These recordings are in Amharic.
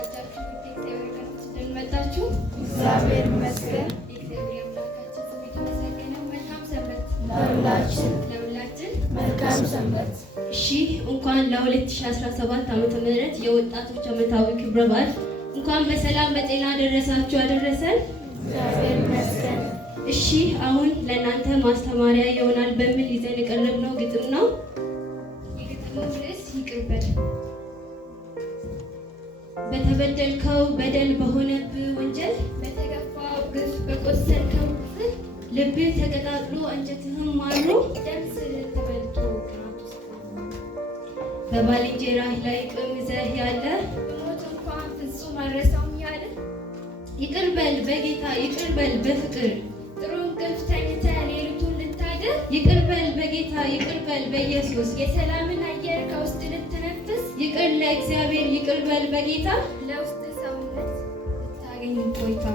አጫችሁ እግዚአብሔር ጋር መጣችሁ። እግዚአብሔር ይመስገን። እግዚአብሔር አምላካችን ስም የተመሰገነ። መልካም ሰንበት ለሁላችን መልካም ሰንበት። እሺ እንኳን ለ2017 ዓመተ ምህረት የወጣቶች ዓመታዊ ክብረ በዓል እንኳን በሰላም በጤና ደረሳችሁ ያደረሰን እግዚአብሔር ይመስገን። እሺ አሁን ለእናንተ ማስተማሪያ ይሆናል በሚል ይዘን የቀረብነው ግጥም ነው። የግጥሙ ርዕስ ይቅር በል። በተበደልከው በደል በሆነብህ ወንጀል በተገፋው ግፍ በቆሰልከው ክፍል ልብህ ተቀጣጥሎ አንጀትህም ማሩ ደም ስርህ ተበልቶ ቅናት ውስጥ በባልንጀራህ ላይ ቂም ይዘህ ያለ በሞት እንኳን ፍጹም አልረሳውም ያለ ይቅር በል በጌታ ይቅር በል በፍቅር ጥሩ እንቅልፍ ተኝተህ ሌሊቱን ልታድር ይቅር በል በጌታ ይቅር በል በኢየሱስ የሰላምን አየር ከውስጥ ልትነፍስ ይቅር ለእግዚአብሔር ይቅር በል በጌታ ለውስጥ ሰውነት ልታገኝ ቆይታ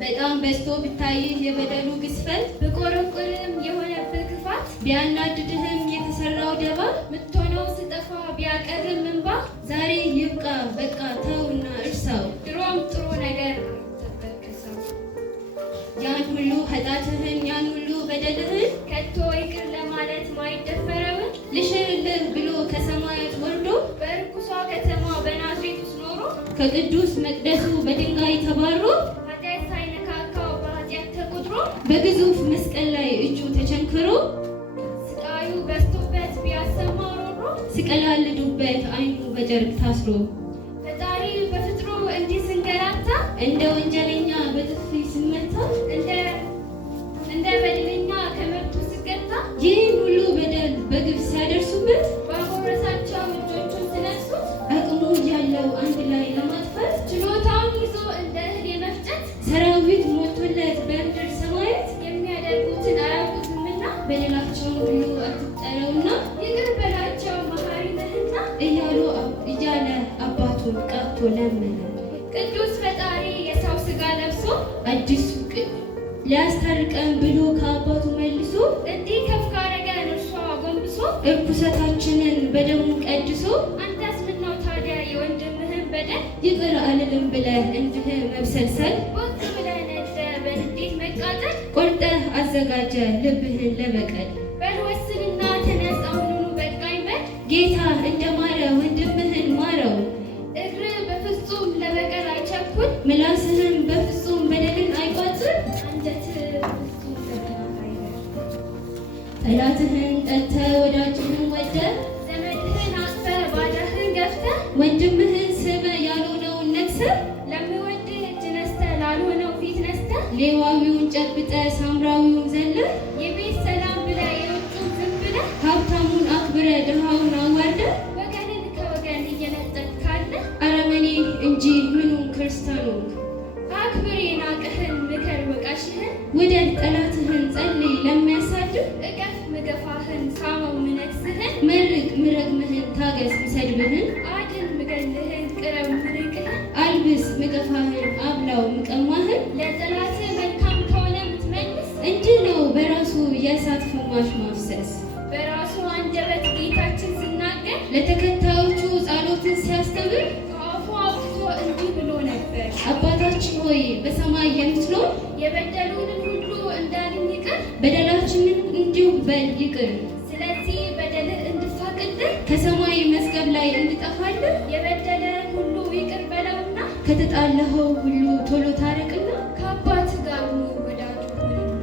በጣም በዝቶ ብታይህ የበደሉ ግዝፈት ብቆረቆርም የሆነብህ ክፋት ቢያናድድህም የተሰራው ደባ ምትሆነው ስጠፋ ቢያቀርም እንባ ዛሬ ይብቃ በቃ ተውና እርሳው ድሮም ጥሩ ነገር ተበከሰው ያን ሁሉ ኃጢአትህን ያን ሁሉ በደልህን ከቶ ይቅር ለማለት ማይደፈረውን ልሽርልህ ብሎ ከሰማያት ወርዶ በርኩሷ ከተማ በናዝሬት ውስጥ ኖሮ ከቅዱስ መቅደሱ በድንጋይ ተባሮ ኃጢአት ሳይነካካው በኃጢአት ተቆጥሮ በግዙፍ መስቀል ላይ እጁ ተቸንክሮ ስቃዩ በዝቶበት ቢያሰማው ሮሮ ሲቀላልዱበት አይኑ በጨርቅ ታስሮ ፈጣሪ በፍጥሮ እንዲህ ስንገላታ እንደ ወንጀለኛ በጥፊ ስመታ እንደ በደለኛ ከመብቱ ስገታ ይህን ሁሉ በደል በግፍ ሲያደርሱበት ባጎረሳቸው እጆቹን ሲነሱት አቅሙ ያለው አንድ ላይ ለማጥፋት ችሎታውን ይዞ እንደ እህል የመፍጨት ሰራዊት ሞልቶለት በምድር ሰማያት የሚያደርጉትን አያውቁትምና በደላቸውን ሁሉ አትቁጠረውና ይቅር በላቸው መሐሪ ነህና እያለ አባቱን ቀብቶ ለመነ። ቅዱስ ፈጣሪ የሰው ሥጋ ለብሶ አዲሱ ሊያስታርቀን ብሎ ከአባቱ መልሶ እንዲህ ከፍ ካረገን እርሷ አጎንብሶ እርኩሰታችንን በደሙ ቀድሶ አንተስ ምነው ታዲያ የወንድምህን በደል ይቅር አልልም ብለህ እንዲህ መብሰልሰል ወጥ ብለህ ነደህ በንዴት መቃጠል ቆርጠህ አዘጋጀ ልብህን ለበቀል በል ወስንና ተነስ አሁኑኑ በቃኝ በል ጌታ እንደማረ ወንድምህን ማረው እግርህ በፍጹም ለበቀል አይቸኩል ምላስህም በፍጹም በደልን አይቋጥር ጠላትህን ጠልተህ ወዳጅህን ወደህ ዘመድህን አጥፈህ ባዳህን ገፍተህ ወንድምህን ስመህ ያልሆነውን ነክሰህ ለሚወድህ እጅ ነስተህ ላልሆነው ፊት ነስተህ ሌዋዊውን ጨብጠህ ሳምራዊውን ዘለህ የቤት ሰላም ብለህ የውጩን ዝም ብለህ ሀብታሙን አክብረህ ድሃውን አዋርደህ ወገንን ከወገን እየነጠቅህ ካለህ አረመኔ እንጂ ምኑን ክርስቲያኑ አክብር የናቀህን ምከር ወቃሽህን ውደድ ጠላትህን ጸልይ ለሚያሳድብ እቀፍ ምገፋህን ሳመው ምነግስህን መርቅ ምረግምህን ታገስ ምሰድብህን አድን ምገልህን ቅረብ ምርቅህን አልብስ ምገፋህን አብላው ምቀማህን ለጠላትህ መልካም ከሆነ ምትመልስ እንዲህ ነው በራሱ የእሳት ፍማሽ ማፍሰስ። በራሱ አንደበት ጌታችን ሲናገር ለተከታዮቹ ጸሎትን ሲያስተምር እንዲህ ብሎ ነበር። አባታችን ሆይ በሰማይ የምትኖር የበደሉንን ሁሉ እንዳልን ይቅር በደላችንን እንዲሁ በል ይቅር። ስለዚህ በደልህ እንድፋቅልህ ከሰማይ መዝገብ ላይ እንድጠፋልህ የበደለህን ሁሉ ይቅር በለውና ከተጣላኸው ሁሉ ቶሎ ታረቅና ከአባት ጋር ኑር ወዳጁ ሁንና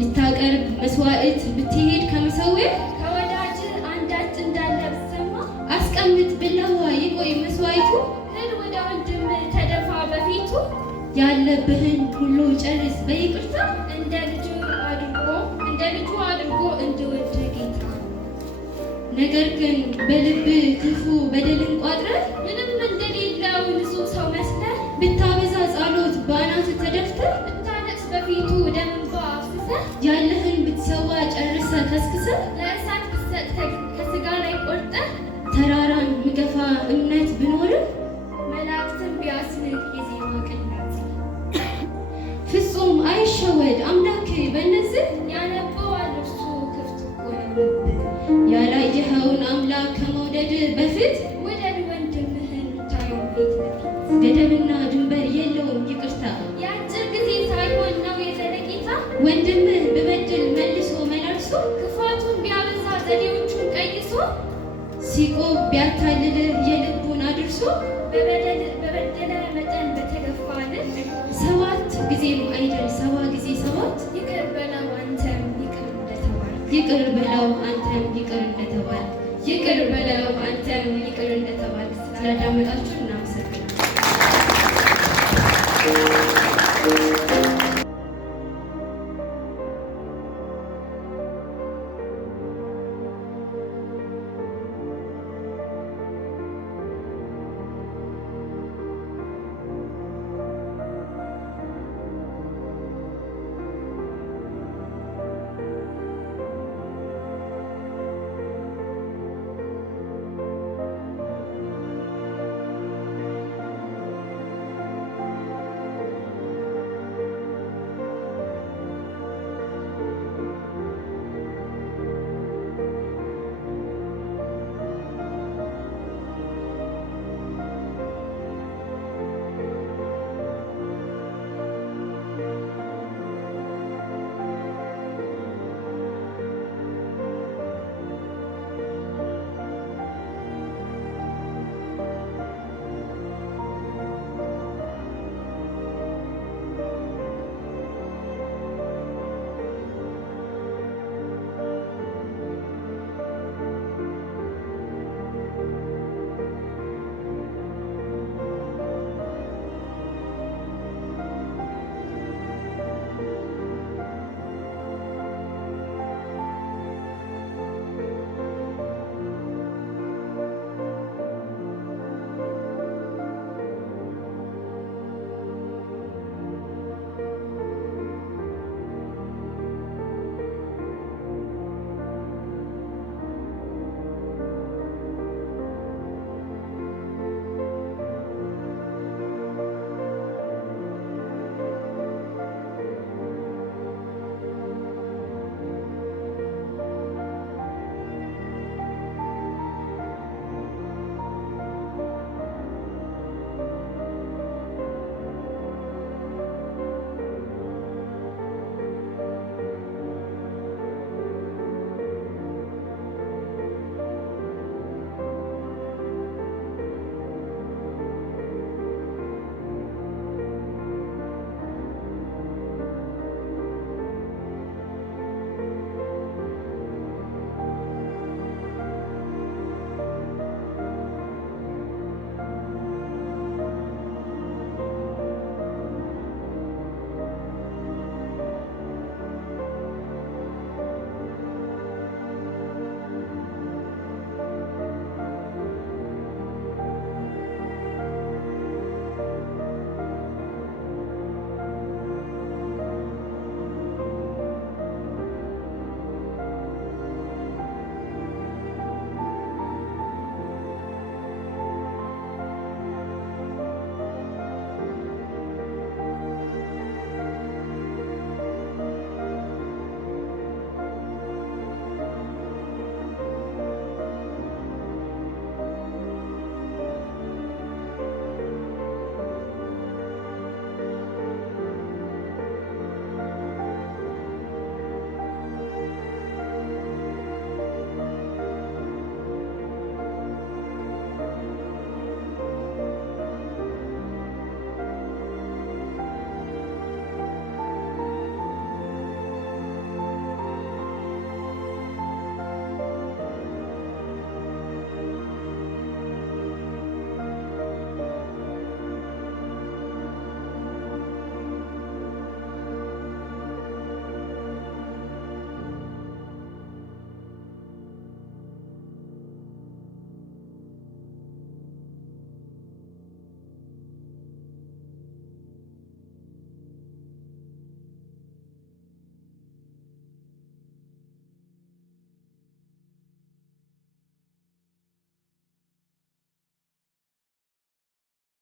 ልታቀርብ መስዋዕት ብትሄድ ከመሰዊያ ከወዳጅህ አንዳች እንዳለ ብትሰማ አስቀምጥ ብላዋ ይቆይ መስዋዕቱ ወደ ወንድም ተደፋ በፊቱ ያለብህን ሁሉ ጨርስ በይቅርታ እንደ ልጁ አድርጎ እንዲወድ ጌታ። ነገር ግን በልብህ ክፉ በደልን ቋጥረህ ምንም እንደሌለው ንጹሕ ሰው መስለህ ብታበዛ ጸሎት በአናትህ ተደፍተህ ብታለቅስ በፊቱ ደም እንባ አፍስሰህ ያለህን ብትሰዋ ጨርሰህ ከስክሰህ ለእሳት ብትሰጥ ከሥጋ ላይ ቆርጠህ ተራራን ምገፋ እምነት ብኖርህ መላእክትን ቢያስንቅ የዜማ ቅናት ፍጹም አይሸወድ አምላክ በእነዚህ ያነበዋል እርሱ ክፍት እኮ ነው። ያላየኸውን አምላክ ከመውደድ በፊት ውደድ ወንድምህን ሲቆ ቢያታልልህ የልቡን አድርሶ በበደለ መጠን በተገፋ ልብ 7 ጊዜም አይደል 70 ጊዜ 7 ይቅር በለው አንተም ይቅር እንደተባልክ ይቅር በለው አንተም ይቅር እንደተባልክ ይቅር በለው አንተም ይቅር እንደተባልክ። ስላዳመጣችሁ እናመሰግናለን።